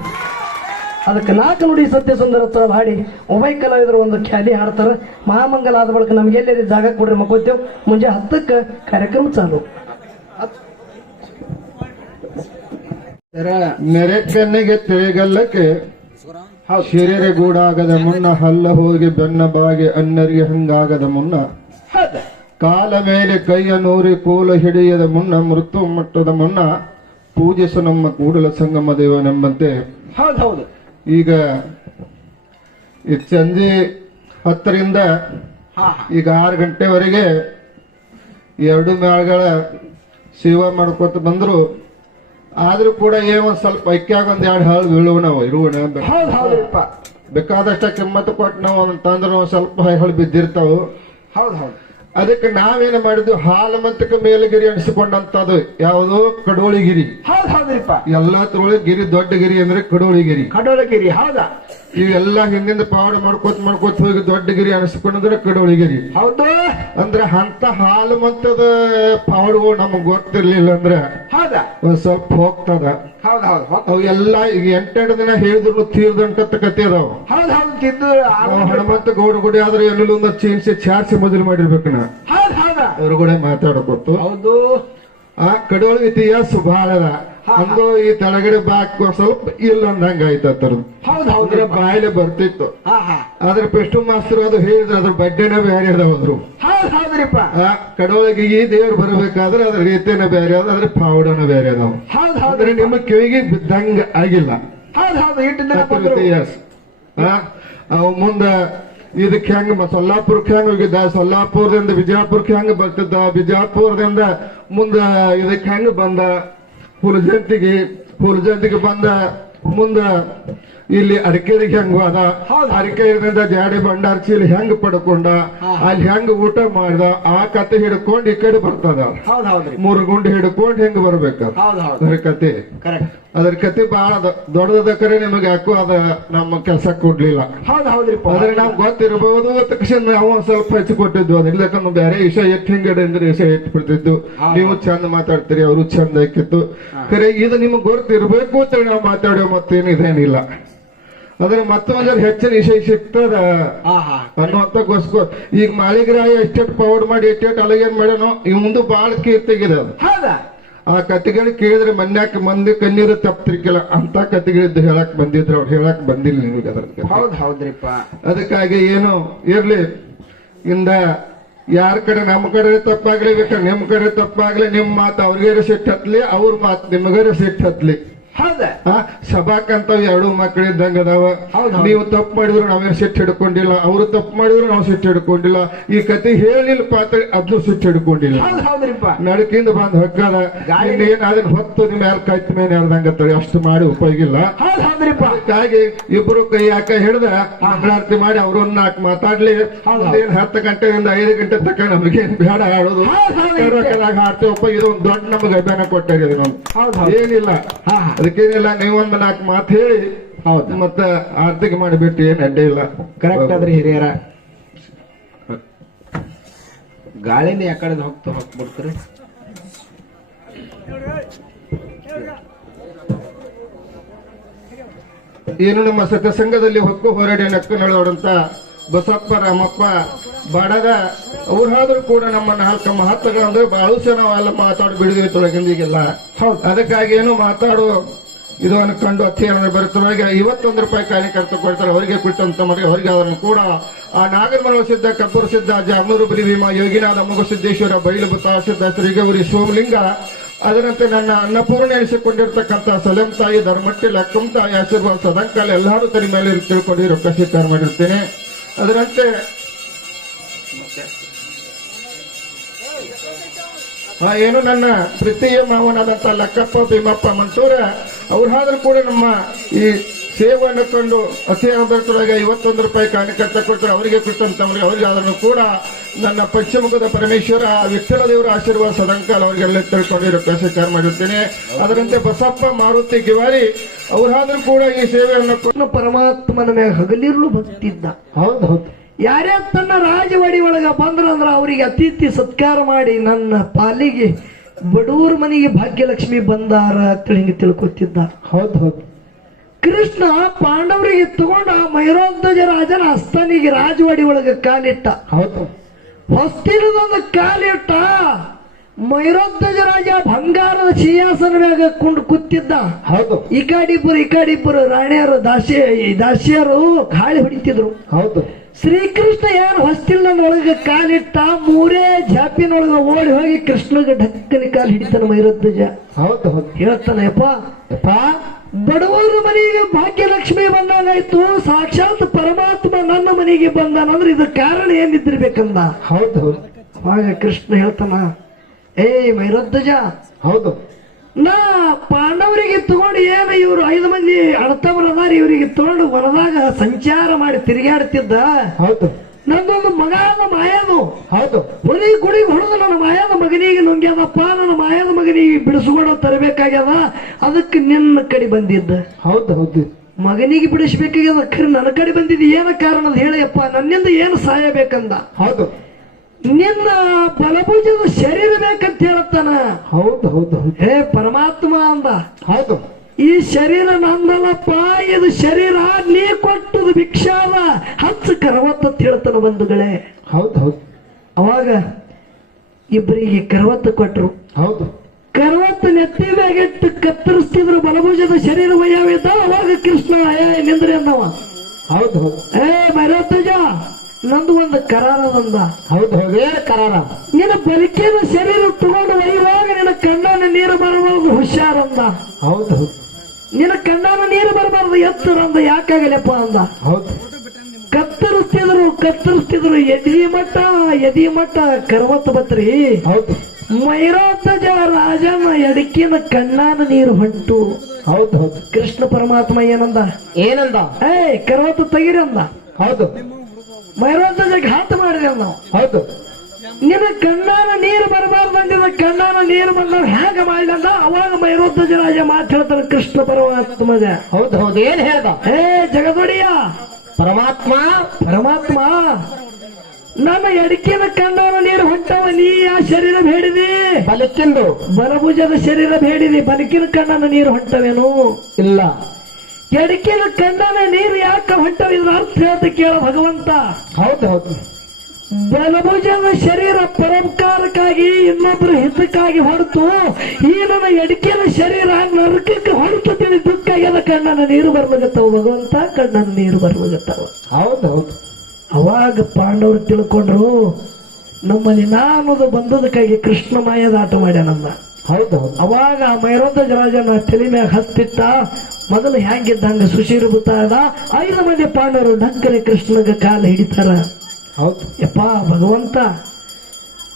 ಅದಕ್ಕೆ 4 ನುಡಿ ಸತ್ಯ ಸುಂದರ ಸ್ಥಳ ಹಾಡಿ ಉಭಯ ಕಲಾವಿದರು ಒಂದು ಖ್ಯಾಲಿ ಹಾಡ್ತಾರ. ಮಹಾಮಂಗಲ ಆದ ಬಳಿಕ ನಮ್ಗೆಲ್ಲರಿ ಜಾಗ ಕೊಡ್ರಿ ಮಕ್ಕೋತೇವ್. ಮುಂಜಾನೆ 10ಕ್ಕೆ ಕಾರ್ಯಕ್ರಮ ಚಾಲು. ನೆರೆಕಣ್ಣಿಗೆ ತಿಳಿಗಲ್ಲಕ್ಕೆ ಶಿರೆರೆ ಗೂಡಾಗದ ಮುನ್ನ, ಹಲ್ಲ ಹೋಗಿ ಬೆನ್ನ ಬಾಗಿ ಅನ್ನರಿಗೆ ಹಂಗಾಗದ ಮುನ್ನ, ಕಾಲ ಮೇಲೆ ಕೈಯ ನೂರಿ ಕೋಲ ಹಿಡಿಯದ ಮುನ್ನ, ಮೃತ್ಯು ಮಟ್ಟದ ಮುನ್ನ, ಪೂಜಿಸು ನಮ್ಮ ಕೂಡಲ ಸಂಗಮ ದೇವನೆಂಬಂತೆ ಹೌದೌದು ಈಗ ಸಂಜೆ 10ರಿಂದ ಹಾ ಈಗ 6 ಗಂಟೆವರೆಗೆ 2 ಮೇಳಗಳ ಸೇವಾ ಮಾಡ್ಕೊತ ಬಂದ್ರು. ಆದ್ರೂ ಕೂಡ ಒಂದ್ ಸ್ವಲ್ಪ ಐಕ್ಯಾಗ ಒಂದ್ 2 ಹಾಳು ಬೀಳುವ ನಾವು ಇರುವಣ ಹೌದ್ ಹೌದ್ರಿಪ್ಪ. ಬೇಕಾದಷ್ಟ ಕಿಮ್ಮತ್ತು ಕೊಟ್ಟು ನಾವು ಅಂತಂದ್ರೆ ಒಂದ್ ಸ್ವಲ್ಪ ಹಾಳು ಬಿದ್ದಿರ್ತಾವು. ಹೌದ್ ಹೌದ್ ಅದಕ್ಕೆ ನಾವೇನು ಮಾಡಿದ್ವಿ, ಹಾಲು ಮಂತಕ ಮೇಲಗಿರಿ ಅನಿಸಿಕೊಂಡಂತದ್ದು ಯಾವುದು ಕಡೋಳಿಗಿರಿ. ಹೌದ್ ಹೌದ್ರಿಪ್ಪ. ಎಲ್ಲಾ ಗಿರಿ ದೊಡ್ಡ ಗಿರಿ ಅಂದ್ರೆ ಕಡೋಳಿಗಿರಿ. ಕಡೋಳಗಿರಿ ಹೌದಾ. ಇವೆಲ್ಲ ಹಿಂದಿಂದ ಪಾವಡ ಮಾಡ್ಕೋತ ಹೋಗಿ ದೊಡ್ಡ ಗಿರಿ ಅನಿಸ್ಕೊಂಡ್ರೆ ಕಡೋಳಿಗಿರಿ. ಹೌದು ಅಂದ್ರೆ ಅಂತ ಹಾಲು ಮಂತದ ಪಾವಡಗಳು ನಮಗ್ ಗೊತ್ತಿರ್ಲಿಲ್ಲ ಅಂದ್ರೆ ಹೌದಾ. ಒಂದ್ ಸ್ವಲ್ಪ ಹೋಗ್ತದ. ಹೌದ್ ಹೌದ್ ಅವು ಎಲ್ಲ ಈಗ 8 ದಿನ ಹೇಳಿದ್ರು ತೀರ್ದಂತ ಕತೆ ಅದಾವ. ಹೌದ್ ಹೌದು ತಿದ್ದು ನಾವು ಹನುಮಂತ ಗೌಡ ಗುಡಿ ಆದ್ರೆ ಎಲ್ಲೊಂದು ಚೀನ್ಸಿ ಚಾರ್ಸಿ ಮೊದಲು ಮಾಡಿರ್ಬೇಕು ನಾ ಹೌದ್ ಹೌದಾ. ಅವ್ರ ಕೂಡ ಮಾತಾಡಕೊತ್ತು. ಹೌದು ಆ ಕಡೋಳಿ ಇತಿಹಾಸ ಬಹಳ ಅದ. ಅಂದು ಈ ತೆಳಗಡೆ ಬಾಕ್ ಸ್ವಲ್ಪ ಇಲ್ಲ ಅಂದಂಗ ಆಯ್ತರು. ಹೌದ್ ಹೌದ್ ಅಂದ್ರೆ ಬಾಯಿಲೆ ಬರ್ತಿತ್ತು. ಹಾ ಹಾ ಆದ್ರೆ ಪೆಷ್ಟು ಮಾಸ್ತರು ಅದು ಹೇಳಿದ್ರು ಅದ್ರ ಬಡ್ಡೆನ ಬೇರೆ ಅದಾವ್ರು. ಹೌದ್ ಹೌದ್ರಿಪ್ಪ. ಆ ಕಡೋಳಿಗೆ ಈ ದೇವ್ರು ಬರ್ಬೇಕಾದ್ರೆ ಅದ್ರ ರೀತಿನ ಬೇರೆ ಅದ, ಅದ್ರ ಪಾವಡನ ಬೇರೆ ಅದಾವ. ಹೌದ್ ಹೌದ್ ಅಂದ್ರೆ ನಿಮ್ಮ ಕಿವಿಗೆ ಬಿದ್ದಂಗ ಆಗಿಲ್ಲ. ಹೌದ್ ಹೌದು ಇಟ್ಟು ದಿನ ಅದ್ರ ಬಂದ್ರು. ಇತಿಹಾಸ ಅವ್ ಮುಂದ ಇದಕ್ಕೆ ಹೆಂಗ ಸೊಲ್ಲಾಪುರಕ್ಕೆ ಹೆಂಗ ಹೋಗಿದ್ದ, ಸೊಲ್ಲಾಪುರದಿಂದ ವಿಜಯಪುರಕ್ಕೆ ಹೆಂಗ ಬರ್ತಿದ್ದ, ವಿಜಯಪುರದಿಂದ ಮುಂದ ಇದಕ್ಕೆ ಹೆಂಗ ಬಂದ, ಹುಲಜಂತಿಗೆ ಬಂದ ಮುಂದ ಇಲ್ಲಿ ಅಡಿಕೆರಿಗೆ ಹೆಂಗ ಹೋದ, ಅಡಿಕೆಯಿಂದ ಜಾಡಿ ಭಂಡಾರ ಚೀಲ ಹೆಂಗ್ ಪಡ್ಕೊಂಡ, ಅಲ್ಲಿ ಹೆಂಗ ಊಟ ಮಾಡ್ದ, ಆ ಕತೆ ಹಿಡ್ಕೊಂಡ್ ಈ ಕಡೆ ಬರ್ತದ. ಹೌದ್ ಹೌದ್ರಿ. 3 ಗುಂಡಿ ಹಿಡ್ಕೊಂಡ್ ಹೆಂಗ್ ಬರ್ಬೇಕ ಹೌದ್ ಹೌದ್ ಅದ್ರ ಕತೆ. ಕರೆಕ್ಟ್. ಅದ್ರ ಕತೆ ಬಹಳ ದೊಡ್ಡದ ಕರೆ ನಿಮಗೆ ಯಾಕೋ ಅದ ನಮ್ಮ ಕೆಲಸ ಕೊಡ್ಲಿಲ್ಲ. ಹೌದ್ ಹೌದ್ರಿಪ್ಪ. ಆದ್ರೆ ನಾವ್ ಗೊತ್ತಿರಬಹುದು ತಕ್ಷಣ ನಾವು ಒಂದ್ ಸ್ವಲ್ಪ ಹೆಚ್ಚು ಕೊಟ್ಟಿದ್ವು. ಅದ್ರ ಇಲ್ಲಕಂದ್ರೆ ಬೇರೆ ವಿಷಯ ಎತ್ತು ಹಿಂಗಡೆ ಅಂದ್ರೆ ವಿಷಯ ಎತ್ತು ಬಿಡ್ತಿದ್ದು. ನೀವು ಚಂದ ಮಾತಾಡ್ತೀರಿ, ಅವರು ಚಂದ ಆಕಿತ್ತು. ಖರೆ ಇದು ನಿಮ್ಗೆ ಗೊತ್ತಿರ್ಬೇಕು ಅಂತ ನಾವು ಮಾತಾಡೋ ಮತ್ತೇನಿದೇನಿಲ್ಲ. ಆದ್ರೆ ಮತ್ತೊಂದ್ ಹೆಚ್ಚಿನ ವಿಷಯ ಸಿಗ್ತದ ಅನ್ನುವಂತಗೋಸ್ಕರ ಈಗ ಮಾಳಿಗ್ರಾಯ ಎಷ್ಟೆಟ್ ಪೌಡ್ ಮಾಡಿ ಎಷ್ಟೆಟ್ ಅಲಗೇನ್ ಮಾಡ್ಯಾನೋ ಇವ್ ಮುಂದೆ ಬಾಳ ಕೀರ್ತಿಗಿದೆ ಅದು. ಆ ಕತೆಗಳು ಕೇಳಿದ್ರೆ ಮನ್ಯಾಕ ಮಂದಿ ಕಣ್ಣೀರು ತಪ್ತಿರ್ಕಿಲ್ಲ ಅಂತ ಕತೆಗಳಿದ್ದು ಹೇಳಕ್ ಬಂದಿದ್ರು. ಅವ್ರು ಹೇಳಕ್ ಬಂದಿಲ್ಲ ನಿಮಗೆ ಅದ್ರ. ಹೌದ್ ಹೌದ್ರಿಪ್ಪ. ಅದಕ್ಕಾಗಿ ಏನು ಇರ್ಲಿ, ಇಂದ ಯಾರ ಕಡೆ ನಮ್ಮ ಕಡೆ ತಪ್ಪಾಗ್ಲಿ, ಬೇಕಾದ್ರೆ ನಿಮ್ ಕಡೆ ತಪ್ಪಾಗ್ಲಿ, ನಿಮ್ ಮಾತು ಅವ್ರಿಗಾರ ಸಿಟ್ಟು ಹತ್ಲಿ, ಅವ್ರ ಮಾತು ನಿಮಗಾರ ಸಿಟ್ಟು ಹತ್ಲಿ. ಹೌದಾ. ಸಭಾಕಂತ 2 ಮಕ್ಕಳಿದ್ದಂಗ ಅದಾವ. ನೀವು ತಪ್ಪು ಮಾಡಿದ್ರು ನಾವೇನು ಸಿಟ್ಟು ಹಿಡ್ಕೊಂಡಿಲ್ಲ, ಅವರು ತಪ್ಪು ಮಾಡಿದ್ರು ನಾವು ಸಿಟ್ಟು ಹಿಡ್ಕೊಂಡಿಲ್ಲ. ಈ ಕತೆ ಹೇಳಿಲ್ಲ ಪಾತ್ರ ಅದ್ನು ಸಿಟ್ಟು ಹಿಡ್ಕೊಂಡಿಲ್ಲ. ನಡಕಿಂದ ಬಂದ್ ಹೊಕ್ಕದ ಏನ್ ಅದನ್ನ ಹೊತ್ತು ನಿಮ್ ಯಾರು ಕೈತ್ ಮೇಲೆ ಹೇಳ್ದಂಗತ್ತಾರೆ. ಅಷ್ಟು ಮಾಡಿ ಉಪಯೋಗ ಇಲ್ಲ. ಅದಕ್ಕಾಗಿ ಇಬ್ರು ಕೈ ಯಾಕ ಹಿಡ್ದ ಮಂಗಳಾರತಿ ಮಾಡಿ ಅವ್ರು 4 ಮಾತಾಡ್ಲಿ. 10 ಗಂಟೆಯಿಂದ 5 ಗಂಟೆ ತಕ್ಕ ನಮಗೇನ್ ಬೇಡ ಆಡೋದು. ಹಾಡ್ತೇವಪ್ಪ, ಇದು ಒಂದು ದೊಡ್ಡ ನಮಗೆ ಅಭಿಯಾನ ಕೊಟ್ಟಾಗ ಏನಿಲ್ಲ. ಅದಕ್ಕೇನಿಲ್ಲ, ನೀವೊಂದು 4 ಮಾತು ಹೇಳಿ ಹೌದು ಮತ್ತ ಆರ್ಥಿಕ ಮಾಡಿಬಿಟ್ಟು ಏನ್ ಅಡ್ಡಿ ಇಲ್ಲ. ಕರೆಕ್ಟ್ ಆದ್ರೆ ಹಿರಿಯರ ಗಾಳಿನ ಯಾಕಡೆ ಹೋಗ್ಬಿಡ್ತಾರೆ. ಏನು ನಮ್ಮ ಸತ್ಯ ಸಂಘದಲ್ಲಿ ಹೊಕ್ಕು ಹೋರಾಡಿ ನಕ್ಕು ನಡೆದೋಡಂತ ಬಸಪ್ಪ ರಾಮಪ್ಪ ಬಾಡದ ಅವ್ರಾದ್ರೂ ಕೂಡ ನಮ್ಮ 4 ಮಹತ್ವಗಳಂದ್ರೆ ಬಹಳ ನಾವೆಲ್ಲ ಮಾತಾಡಿ ಬಿಡಿದ್ವಿ ತೊಳಗಿಂದಿಗೆಲ್ಲ. ಹೌದು, ಅದಕ್ಕಾಗಿ ಏನು ಮಾತಾಡೋ ಇದು ಅನ್ಕೊಂಡು ಅತ್ಯರಣ ಬರುತ್ತವಾಗ 51 ರೂಪಾಯಿ ಕಾರ್ಯಕರ್ತ ಕೊಡ್ತಾರೆ. ಅವರಿಗೆ ಕೊಟ್ಟಂತ ಮನೆಗೆ ಅವರಿಗೆ ಅದನ್ನು ಕೂಡ ಆ ನಾಗರಮನ ಸಿದ್ಧ, ಕಬ್ಬೂರು ಸಿದ್ಧ, ಜಾಮನೂರು ಬಲಿ ಭೀಮ, ಯೋಗಿನಾಥ ಮುಗ ಸಿದ್ದೇಶ್ವರ, ಬೈಲಬುತ್ತ ಸಿದ್ಧ, ಶ್ರೀಗೌರಿ ಸೋಮಲಿಂಗ, ಅದರಂತೆ ನನ್ನ ಅನ್ನಪೂರ್ಣ ಎನಿಸಿಕೊಂಡಿರ್ತಕ್ಕಂಥ ಸಲಂ ತಾಯಿ, ಧರ್ಮಟ್ಟಿ, ಲಕ್ಕಂ ತಾಯಿ ಆಶೀರ್ವಾದ ಸದಂಕಾಲ ಎಲ್ಲರೂ ತಲೆ ಮೇಲೆ ತಿಳ್ಕೊಂಡು ರೊಕ್ಕ ಸ್ವೀಕಾರ ಮಾಡಿರ್ತೇನೆ. ಅದರಂತೆ ಏನು ನನ್ನ ಪ್ರೀತಿಯ ಮಾವನಾದಂತ ಲಕ್ಕಪ್ಪ ಭೀಮಪ್ಪ ಮಂಟೂರ ಅವ್ರಾದ್ರೂ ಕೂಡ ನಮ್ಮ ಈ ಸೇವೆಯನ್ನು ಕಂಡು ಅತಿ ಆದರದೊಳಗೆ 51 ರೂಪಾಯಿ ಕಾರ್ಯಕರ್ತ ಕೊಟ್ಟರೆ ಅವರಿಗೆ ಕೊಟ್ಟಂತವರಿಗೆ ಅವರಿಗೆ ಅದನ್ನು ಕೂಡ ನನ್ನ ಪಶ್ಚಿಮುಖದ ಪರಮೇಶ್ವರ ವಿಠ್ಠಲ ದೇವರ ಆಶೀರ್ವಾದ ಸದಂಕಾಲ ಅವರಿಗೆಲ್ಲ ತಿಳ್ಕೊಂಡಿರೋ ಸ್ವೀಕಾರ ಮಾಡಿರ್ತೇನೆ. ಅದರಂತೆ ಬಸಪ್ಪ ಮಾರುತಿ ಗಿವಾರಿ ಅವರಾದ್ರೂ ಕೂಡ ಈ ಸೇವೆಯನ್ನು ಪರಮಾತ್ಮನ ಮೇಲೆ ಹಗಲಿರುಳು ಭಕ್ತಿದ್ದ. ಹೌದು ಹೌದು. ಯಾರೇ ತನ್ನ ರಾಜವಾಡಿ ಒಳಗ ಬಂದ್ರಂದ್ರ ಅವರಿಗೆ ಅತಿಥಿ ಸತ್ಕಾರ ಮಾಡಿ ನನ್ನ ಪಾಲಿಗೆ ಬಡೂರ ಮನೆಗೆ ಭಾಗ್ಯಲಕ್ಷ್ಮಿ ಬಂದಾರ ಅಂತ ಹಿಂಗೆ ತಿಳ್ಕೊತಿದ್ದ. ಹೌದು ಹೌದು. ಕೃಷ್ಣ ಪಾಂಡವರಿಗೆ ತಗೊಂಡ ಮೈರೋಧ್ವಜ ರಾಜನ ಅಸ್ತನಿಗೆ ರಾಜವಾಡಿ ಒಳಗ ಕಾಲಿಟ್ಟ. ಹೌದು. ಹೊಸ್ತಿನದೊಂದು ಕಾಲಿಟ್ಟ ಮೈರೋಧ್ವಜ ರಾಜ ಬಂಗಾರದ ಸಿಂಹಾಸನ ಮ್ಯಾಗ ಕೊಂಡು ಕೂತಿದ್ದ. ಹೌದು. ಈ ಕಾಡಿಬ್ಬರು ರಾಣಿಯರು ದಾಸಿಯರು ಗಾಳಿ ಹೊಡಿತಿದ್ರು. ಹೌದು. ಶ್ರೀಕೃಷ್ಣ ಏನು ಹೊಸ್ತಿಲ್ನೊಳಗ ಕಾಲಿಟ್ಟ 3 ಜಾಪಿನೊಳಗ ಓಡಿ ಹೋಗಿ ಕೃಷ್ಣಗೆ ಢಕ್ಕನಿ ಕಾಲು ಹಿಡಿತಾನ ಮೈರೋಧ್ವಜ. ಹೌದು ಹೌದು. ಹೇಳ್ತಾನೆ, ಯಪ್ಪ ಬಡವರ ಮನೆಗೆ ಭಾಗ್ಯಲಕ್ಷ್ಮಿ ಬಂದಾಗಾಯ್ತು, ಸಾಕ್ಷಾತ್ ಪರಮಾತ್ಮ ನನ್ನ ಮನೆಗೆ ಬಂದಾನಂದ್ರೆ ಇದು ಕಾರಣ ಏನಿದ್ದಿರ್ಬೇಕಂದ. ಹೌದು ಹೌದು ಅವಾಗ ಕೃಷ್ಣ ಹೇಳ್ತಾನ, ಏ ಮೈರಧ್ವಜ, ಹೌದು ನಾ ಪಾಂಡವರಿಗೆ ತಗೊಂಡು ಏನು ಇವ್ರು 5 ಮಂದಿ ಅಣ್ಣತಮ್ಮರದಾರ ಇವರಿಗೆ ತಗೊಂಡು ಹೊರದಾಗ ಸಂಚಾರ ಮಾಡಿ ತಿರುಗಾಡ್ತಿದ್ದ. ಹೌದು ನಂದೊಂದು ಮಗ ಅದ ಮಾಯದು, ಹೌದು ಹೊಲಿ ಗುಡಿಗೆ ಹೊಡೆದು ನನ್ನ ಮಾಯದ ಮಗನಿಗೆ ನುಂಗ್ಯಾದಪ್ಪ, ನನ್ನ ಮಾಯದ ಮಗನಿಗೆ ಬಿಡಿಸ್ಕೊಂಡು ತರಬೇಕಾಗ್ಯದ, ಅದಕ್ಕೆ ನಿನ್ನ ಕಡೆ ಬಂದಿದ್ದ. ಹೌದು ಹೌದು ಮಗನಿಗೆ ಬಿಡಿಸ್ಬೇಕಾಗ್ಯದ, ಖರೆ ನನ್ನ ಕಡೆ ಬಂದಿದ್ದು ಏನ ಕಾರಣ ಅಂತ ಹೇಳಿಯಪ್ಪ, ನನ್ನಿಂದ ಏನು ಸಹಾಯ ಬೇಕಂದ. ಹೌದು ನಿನ್ನ ಬಲಭುಜದ ಶರೀರ ಬೇಕಂತ ಹೇಳತ್ತಾನ. ಹೌದು ಹೌದು ಹೇ ಪರಮಾತ್ಮ ಅಂದ, ಹೌದು ಈ ಶರೀರ ನಂದಲ್ಲಪ್ಪ, ಇದು ಶರೀರ ನೀ ಕೊಟ್ಟದು ಭಿಕ್ಷಾದ, ಹಚ್ಚ ಕರವತ್ತ ಹೇಳ್ತಾನ ಬಂಧುಗಳೇ. ಹೌದು ಹೌದು ಅವಾಗ ಇಬ್ಬರಿಗೆ ಕರವತ್ತು ಕೊಟ್ರು. ಹೌದು ಕರವತ್ತು ನೆತ್ತಿ ಮ್ಯಾಗಿಟ್ಟು ಕತ್ತರಿಸ್ತಿದ್ರು ಬಲಭುಜದ ಶರೀರ ವಯ್ಯಾವಿದ್ದ. ಅವಾಗ ಕೃಷ್ಣ ನಿಂದ್ರಿ ಅಂದವ. ಹೌದು ಹೌದು ಏ ಮೈರಧ್ವಜ, ನಂದು ಒಂದು ಕರಾರದಂದ. ಹೌದು ಹೌದು ಏನ್ ಕರಾರ? ನಿನ್ನ ಬಲಿಕೆದ ಶರೀರ ತಗೊಂಡು ಒಯ್ಯುವಾಗ ನಿನ್ನ ಕಣ್ಣಾನ ನೀರು ಬರಬಾರದು, ಹುಷಾರಂದ. ಹೌದು ಹೌದು ನಿನ್ನ ಕಣ್ಣಾನ ನೀರು ಬರಬಾರದು, ಎತ್ತರಂದ. ಯಾಕಾಗಲಪ್ಪ ಅಂದ. ಹೌದು ಕತ್ತರಿಸ್ತಿದ್ರು ಎದಿ ಮಟ್ಟ ಕರವತ್ತು ಬತ್ರಿ. ಹೌದು ಮೈರಾತಜ ರಾಜನ ಎಡಕಿನ ಕಣ್ಣಾನ ನೀರು ಹೊಂಟು. ಹೌದು ಹೌದು ಕೃಷ್ಣ ಪರಮಾತ್ಮ ಏನಂದ? ಏನಂದ? ಕರವತ್ತು ತೆಗಿರಿ ಅಂದ. ಹೌದು ಮೈರಾತಜ ಘಾತ ಮಾಡಿದೆ ನಾವು. ಹೌದು ನಿನ್ನ ಕಣ್ಣಾನ ನೀರು ಬರಬಾರ್ದು ಅಂದಿದ, ಕಣ್ಣಾನ ನೀರು ಬಂದ ಹೇಗ ಮಾಡಿದ. ಅವಾಗ ಮೈರೋಧ್ವಜ ರಾಜ ಮಾತು ಹೇಳ್ತಾನೆ ಕೃಷ್ಣ ಪರಮಾತ್ಮಗ. ಹೌದು ಹೌದು ಏನ್ ಹೇಳ್ದ? ಜಗದೊಡೆಯ ಪರಮಾತ್ಮ ನನ್ನ ಎಡಕಿನ ಕಣ್ಣಾನ ನೀರು ಹೊಂಟವ, ನೀ ಆ ಶರೀರ ಬೇಡಿದಿ. ಬಲಕ್ಕಿಂದು ಬಲಭುಜದ ಶರೀರ ಬೇಡಿದಿ, ಬಲಕಿನ ಕಣ್ಣಾನ ನೀರು ಹೊಂಟವೇನು? ಇಲ್ಲ. ಎಡಕಿನ ಕಣ್ಣಾನ ನೀರು ಯಾಕೆ ಹೊಂಟವ? ಇದ್ರ ಅರ್ಥ ಹೇಳ್ತ ಕೇಳ ಭಗವಂತ. ಹೌದು ಹೌದು ಬಲಭುಜದ ಶರೀರ ಪರೋಪಕಾರಕ್ಕಾಗಿ, ಇನ್ನೊಬ್ಬರ ಹಿತಕ್ಕಾಗಿ ಹೊರತು, ಈ ನನ್ನ ಎಡಕಿನ ಶರೀರ ನರಕಕ್ಕೆ ಹೊರತು ತಿಳಿ ದುಃಖ ಆಗ್ಯದ. ಕಣ್ಣನ ನೀರು ಬರ್ಲಾಗತ್ತವ ಭಗವಂತ, ಕಣ್ಣನ ನೀರು ಬರ್ಲಾಗತ್ತವ. ಹೌದು ಹೌದು ಅವಾಗ ಪಾಂಡವರು ತಿಳ್ಕೊಂಡ್ರು, ನಮ್ಮಲ್ಲಿ ನಾನದು ಬಂದದಕ್ಕಾಗಿ ಕೃಷ್ಣ ಮಾಯದ ಆಟ ಮಾಡ್ಯಾನಂದ. ಹೌದು ಹೌದು ಅವಾಗ ಮೈರೋಧ್ವಜ ರಾಜನ ತಲೆ ಮ್ಯಾಗ ಹತ್ತಿಟ್ಟ. ಮೊದಲು ಹ್ಯಾಂಗಿದ್ದಂಗ ಸುಶೀರಭೂತ ಅದ. 5 ಮಂದಿ ಪಾಂಡವರು ಡಕ್ಕರೆ ಕೃಷ್ಣಗ ಕಾಲ ಹಿಡಿತಾರ. ಹೌದು ಯಪ್ಪ ಭಗವಂತ,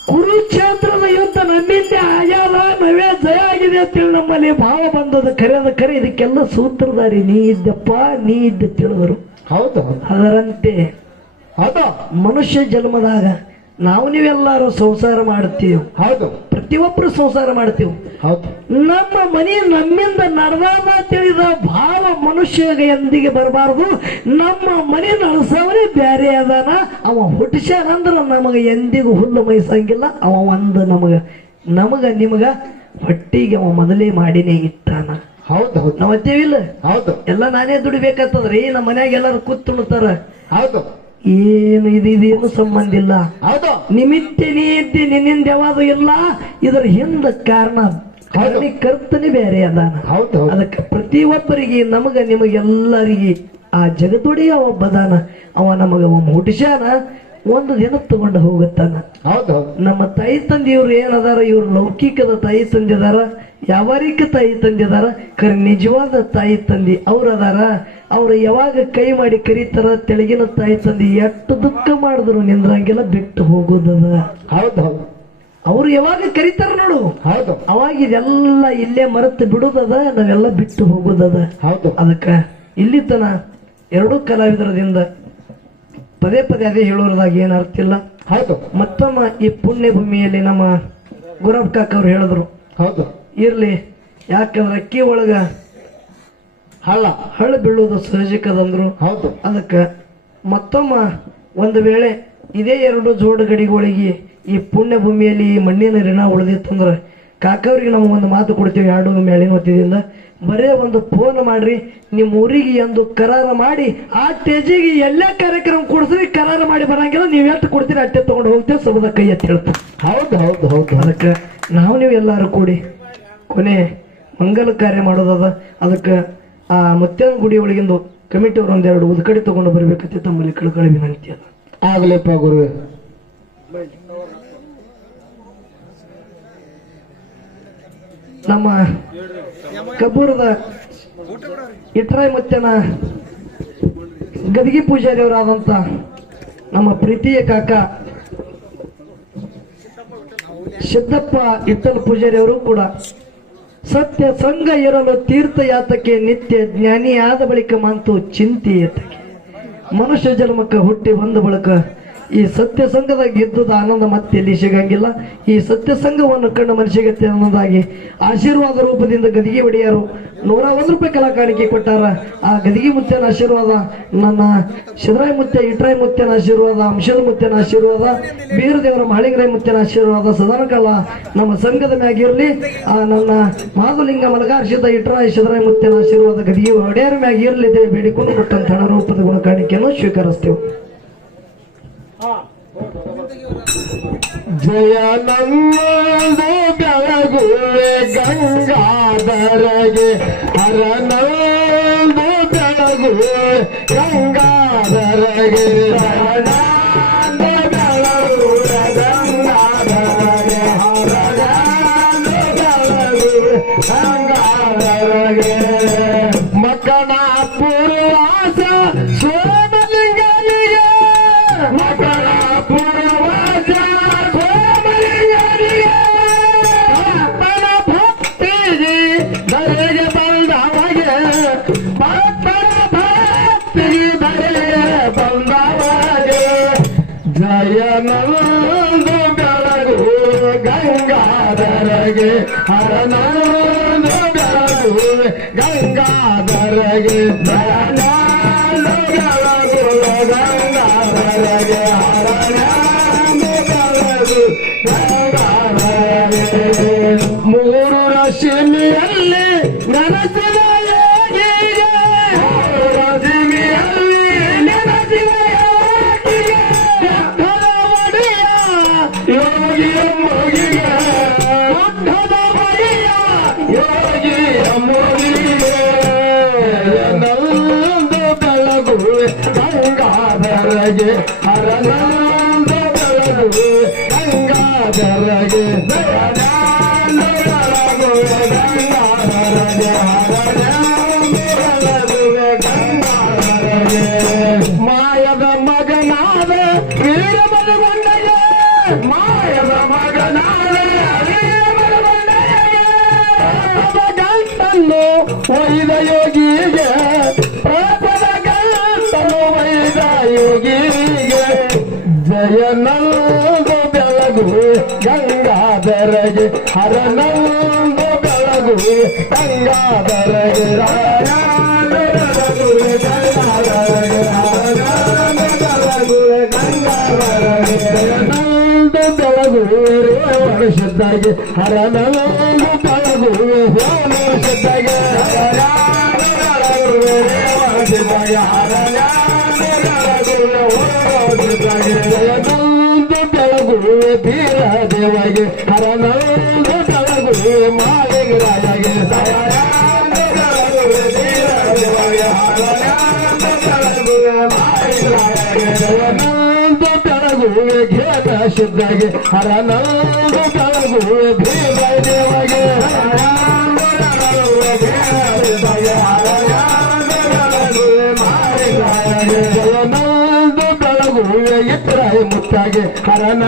ಕುರುಕ್ಷೇತ್ರದ ಯುದ್ಧ ನಮ್ಮಿಂದ ಆಗ್ಯಾದ, ನಾವೇ ಜಯ ಆಗಿದೆ ಅಂತೇಳಿ ನಮ್ಮಲ್ಲಿ ಭಾವ ಬಂದದ. ಕರೆ ಇದಕ್ಕೆಲ್ಲ ಸೂತ್ರಧಾರಿ ನೀ ಇದ್ದಪ್ಪ, ನೀ ಇದ್ದ ತಿಳಿದರು. ಹೌದು ಅದರಂತೆ ಹೌದು ಮನುಷ್ಯ ಜನ್ಮದಾಗ ನಾವು ನೀವೆಲ್ಲರೂ ಸಂಸಾರ ಮಾಡ್ತೀವಿ. ಹೌದು ಪ್ರತಿಯೊಬ್ಬರು ಸಂಸಾರ ಮಾಡ್ತೀವಿ. ಹೌದು ನಮ್ಮ ಮನೆ ನಮ್ಮಿಂದ ನಡೆದಾದ ತಿಳಿದ ಭಾವ ಮನುಷ್ಯಗೆ ಎಂದಿಗೆ ಬರಬಾರದು. ನಮ್ಮ ಮನೆ ನಡೆಸವನೇ ಬ್ಯಾರೆ ಅದಾನ, ಅವ ಹುಟ್ಟಿಸ್ಯಾನಂದ್ರ ನಮಗ ಎಂದಿಗೂ ಹುಲ್ಲು ಮೈಸಂಗಿಲ್ಲ. ಅವ ಒಂದು ನಮಗ ನಿಮಗ ಹೊಟ್ಟಿಗೆ ಅವ ಮೊದಲೇ ಮಾಡಿನೇ ಇಟ್ಟಾನ. ಹೌದು ಹೌದು ನಾವ್ ಅತ್ತೇವಿಲ್ಲ, ಹೌದು ಎಲ್ಲ ನಾನೇ ದುಡಿಬೇಕಾಗ್ತದ್ರಿ. ನಮ್ಮ ಮನ್ಯಾಗ ಎಲ್ಲಾರು ಕೂತ್ುಣ್ತಾರ. ಹೌದು ಏನು ಇದೇನು ಸಂಬಂಧ ಇಲ್ಲ. ಹೌದು ನಿಮಿತ್ತ ನೀ ಇದ್ದಿ, ನಿನ್ನಿಂದ ಯಾವುದು ಇಲ್ಲ. ಇದರ ಹಿಂದ ಕಾರಣ ಕರ್ತನೆ ಬೇರೆ ಅದಾನ. ಹೌದು ಅದಕ್ಕೆ ಪ್ರತಿಯೊಬ್ಬರಿಗೆ ನಮಗ ನಿಮಗೆಲ್ಲರಿಗೆ ಆ ಜಗದೊಡೆಯ ಒಬ್ಬದಾನ. ಅವ ನಮಗ ಹುಟ್ಟಿಸ್ಯಾನ, ಒಂದು ದಿನ ತಗೊಂಡು ಹೋಗುತ್ತಾನ. ಹೌದು ನಮ್ಮ ತಾಯಿ ತಂದೆಯವ್ರು ಏನದಾರ, ಇವ್ರು ಲೌಕಿಕದ ತಾಯಿ ತಂದೆದಾರ, ಯಾವಾರಿಕ ತಾಯಿ ತಂದೆದಾರ. ಖರೆ ನಿಜವಾದ ತಾಯಿ ತಂದೆ ಅವ್ರ ಅದಾರ. ಅವ್ರು ಯಾವಾಗ ಕೈ ಮಾಡಿ ಕರೀತಾರ, ತೆಳಗಿನ ತಾಯಿ ತಂದೆ ಎಷ್ಟು ದುಃಖ ಮಾಡಿದ್ರು ನಿಂದ್ರಂಗೆಲ್ಲ ಬಿಟ್ಟು ಹೋಗೋದದ. ಹೌದು ಹೌದು ಅವ್ರು ಯಾವಾಗ ಕರೀತಾರ ನೋಡು, ಹೌದು ಅವಾಗ ಇದೆಲ್ಲ ಇಲ್ಲೇ ಮರೆತು ಬಿಡುದದ, ನಾವೆಲ್ಲ ಬಿಟ್ಟು ಹೋಗೋದದ. ಹೌದು ಅದಕ್ಕ ಇಲ್ಲಿ ತನ 2 ಕಲಾವಿದರದಿಂದ ಪದೇ ಅದೇ ಹೇಳೋರದಾಗ ಏನು ಅರ್ಥ ಇಲ್ಲ. ಹೌದು ಮತ್ತೊಮ್ಮ ಈ ಪುಣ್ಯ ಭೂಮಿಯಲ್ಲಿ ನಮ್ಮ ಗುರಬ್ ಕಾಕ ಅವ್ರು ಹೇಳಿದ್ರು, ಹೌದು ಇರ್ಲಿ, ಯಾಕಂದ್ರೆ ಅಕ್ಕಿ ಒಳಗ ಹಳ್ಳ ಬೀಳೋದು ಸಹಜಕ್ಕದಂದ್ರು. ಹೌದು ಅದಕ್ಕೆ ಮತ್ತೊಮ್ಮ ಒಂದು ವೇಳೆ ಇದೇ 2 ಜೋಡು ಗಡಿಗಳಿಗೆ ಈ ಪುಣ್ಯ ಭೂಮಿಯಲ್ಲಿ ಈ ಮಣ್ಣಿನ ಋಣ ಉಳಿದಿತ್ತಂದ್ರೆ ಕಾಕವ್ರಿಗೆ ನಾವು ಒಂದು ಮಾತು ಕೊಡ್ತೀವಿ. 2 ಮೇಳಿನ ಹೊತ್ತಿದಿಂದ ಬರೇ ಒಂದು ಫೋನ್ ಮಾಡ್ರಿ, ನಿಮ್ಮ ಊರಿಗೆ ಎಂದು ಕರಾರ ಮಾಡಿ ಆ ಟೇಜಿಗೆ ಎಲ್ಲೇ ಕಾರ್ಯಕ್ರಮ ಕೊಡಿಸ್ರಿ, ಕರಾರ ಮಾಡಿ ಬರಂಗಿಲ್ಲ, ನೀವು ಎಷ್ಟು ಕೊಡ್ತೀರಿ ಅಟ್ಟೆ ತಗೊಂಡು ಹೋಗ್ತೇವೆ, ಸಬದ ಕೈ ಎತ್ತಿ ಹೇಳ್ತೀವಿ. ಹೌದು ಹೌದು ಹೌದು ಅದಕ್ಕೆ ನಾವು ನೀವು ಎಲ್ಲರೂ ಕೂಡಿ ಕೊನೆ ಮಂಗಲ ಕಾರ್ಯ ಮಾಡೋದದ. ಅದಕ್ಕೆ ಆ ಮುತ್ಯಾನ ಗುಡಿ ಒಳಗಿಂದು ಕಮಿಟಿ ಅವರು 1-2 ಉದ್ಕಡಿ ತಗೊಂಡು ಬರ್ಬೇಕಂತ ತಮ್ಮಲ್ಲಿ ಕಳ್ಕಳಿ ವಿನಂತಿ ಅದ. ಆಗ್ಲಿಪ್ಪ ಗುರುವೆ. ನಮ್ಮ ಕಬ್ಬೂರದ ಇಟ್ರಾಯ್ ಮುತ್ಯನ ಗದಗಿ ಪೂಜಾರಿಯವರಾದಂತ ನಮ್ಮ ಪ್ರೀತಿಯ ಕಾಕ ಸಿದ್ದಪ್ಪ ಇಟ್ಟಲ್ ಪೂಜಾರಿಯವರು ಕೂಡ ಸತ್ಯ ಸಂಘ ಇರಲು ತೀರ್ಥಯಾತಕ್ಕೆ ನಿತ್ಯ ಜ್ಞಾನಿಯಾದ ಬಳಿಕ ಮಾಂತು ಚಿಂತೆ ಏತಕ್ಕೆ ಮನುಷ್ಯ ಜನ್ಮಕ್ಕೆ ಹುಟ್ಟಿ ಬಂದ ಬಳಿಕ ಈ ಸತ್ಯ ಸಂಘದಾಗ ಇದ್ದುದ ಆನಂದ ಮತ್ತೆ ಎಲ್ಲಿ ಸಿಗಂಗಿಲ್ಲ. ಈ ಸತ್ಯ ಸಂಘವನ್ನು ಕಂಡು ಮನುಷ್ಯಗತ್ತೆ ಅನ್ನೋದಾಗಿ ಆಶೀರ್ವಾದ ರೂಪದಿಂದ ಗದಿಗೆ ಒಡೆಯರು 101 ರೂಪಾಯಿ ಕಲಾ ಕಾಣಿಕೆ ಕೊಟ್ಟಾರ. ಆ ಗದಿಗೆ ಮುತ್ಯನ ಆಶೀರ್ವಾದ, ನನ್ನ ಸಿದ್ದರಾಯ ಮುತ್ಯ ಇಟ್ರಾಯ್ ಮುತ್ಯನ ಆಶೀರ್ವಾದ, ಅಂಶದ ಮುತ್ಯನ ಆಶೀರ್ವಾದ, ಬೀರದೇವರ ಮಾಳಿಂಗರಾಯ ಮುತ್ಯನ ಆಶೀರ್ವಾದ ಸದಾನಕಾಲ ನಮ್ಮ ಸಂಘದ ಮ್ಯಾಗಿರ್ಲಿ. ಆ ನನ್ನ ಮಾಧುಲಿಂಗ ಮಲಗಾರ್ಷಿದ ಇಟ್ರಾಯ್ ಸಿದ್ದರಾಯ ಮುತ್ಯನ ಆಶೀರ್ವಾದ ಗದಿಗೆ ಒಡೆಯರ ಮ್ಯಾಗಿರ್ಲಿ ಬೇಡಿಕೊಂಡು ಕೊಟ್ಟಂತ ಹಣ ರೂಪದ ಗುಣ ಕಾಣಿಕೆಯನ್ನು ಸ್ವೀಕರಿಸ್ತೇವೆ. ಜಯನಂದು ಬೆಳಗುವೆ ಗಂಗಾಧರಗೆ ಹರನಂದು ಬೆಳಗುವೆ ಗಂಗಾಧರಗೆ ಹರನಂದು ಬೆಳಗುವೆ ಗಂಗಾಧರಗೆ ಹರನಂದು ಬೆಳಗುವೆ ಗಂಗಾಧರಗೆ ಮಕಣ ಪೂರ್ವಾಸ ಸೋಮಲಿಂಗನಿಗೆ ಮಕಣ ಪೂರ್ವಾಸ ಸೋಮಲಿಂಗನಿಗೆ ಭಕ್ತನ ಭಕ್ತಿಗೆ ಧರೆಗೆ ಬಂದವಗೆ ಭಕ್ತನ ಭಕ್ತಿಗೆ ಧರೆಗೆ ಬಂದವಗೆ ಜಯನಂದು ಬೆಳಗು ಗಂಗಾಧರಗೆ ಹರನಂದು ಬೆಳಗು ಗಂಗಾಧರಗೆ ಜಯನಂದು ಬೆಳಗು ಗಂಗಾಧರಗೆ ಹರನಂದು ಬೆಳಗು ಗಂಗಾಧರಗೆ ಮೂರು ರಶ್ಮಿಯಲ್ಲಿ ನೆನಸಿದ ಯೋಗಿಗೆ ಮೂರು ರಶ್ಮಿಯಲ್ಲಿ ನೆನಸಿದ ಯೋಗಿಗೆ ಬುದ್ಧದ ಒಡೆಯ ಯೋಗಿ ಮುಗಿಗೆ ಬುದ್ಧದ ಒಡೆಯ ಯೋಗಿ ಮುಗಿಗೆ ನಂದು ಬೆಳಗು ಗಂಗಾಧರಗೆ ಹರನಂದು ಬೆಳಗು ಗಂಗಾಧರಗೆ ದಯಾನಂದ ಬೆಳಗು ಗಂಗಾಧರಗೆ ಹರನಂದು ಬೆಳಗು ಗಂಗಾಧರಗೆ ಮಾಯದ ಮಗನಾದ ವೀರಬಲಗೊಂಡಗೆ ಮಾಯದ ಮಗನಾದ ವೀರಬಲಗೊಂಡಗೆ ಗಂಟನ್ನು ಒಯ್ದ ಯೋಗಿಗೆ ಪ್ರಪದ ಗಂಟನ್ನು ಒಯ್ದ ಯೋಗಿಗೆ ಜಯನಂದು ಬೆಳಗು ಗಂಗಾಧರಗೆ ಹರನಂದು ಬೆಳಗು ಗಂಗಾಧರಗೆ ಹರನಂದು ಬೆಳಗು ಗಂಗಾಧರಗೆ ಹರನಂದು ಬೆಳಗು ಗಂಗಾಧರಗೆ ಜಯನಂದು ಬೆಳಗು ರೇವಣ ಸಿದ್ಧಗೆ ಹರನಂದು ಬೆಳಗು ಹೋಮ ಸಿದ್ಧಗೆ ಹರನಂದು ಬೆಳಗು ರೇವಣ ಸಿದ್ಧಗೆ ಹರನಂದು ಬೆಳಗು ಹೋಮ ಸಿದ್ಧಗೆ ಜಯನಂದು ಬೆಳಗು ಬೀರ ದೇವಗೆ ಹರನಂದು ಬೆಳಗು ಮಾಳಿಂಗರಾಯಗೆ ದಯಾನಂದ ಬೆಳಗು ಬೀರ ದೇವಗೆ ಹರನಂದು ಬೆಳಗು ಮಾಳಿಂಗರಾಯಗೆ ಜಯನಂದು ಬೆಳಗು ಘೇಟ ಸಿದ್ಧಗೆ ಹರನಂದು ಬೆಳಗು ಬೀರ ದೇವಗೆ ಹರನಂದು ಬೆಳಗು ಘೇಟ ಸಿದ್ಧಗೆ ಹರನಂದು ಬೆಳಗು ಮಾಳಿಂಗರಾಯಗೆ ಜಯನಂದು ಬೆಳಗು ಇಟ್ರಾಯ ಮುತ್ತಾಗೆ ಹರನ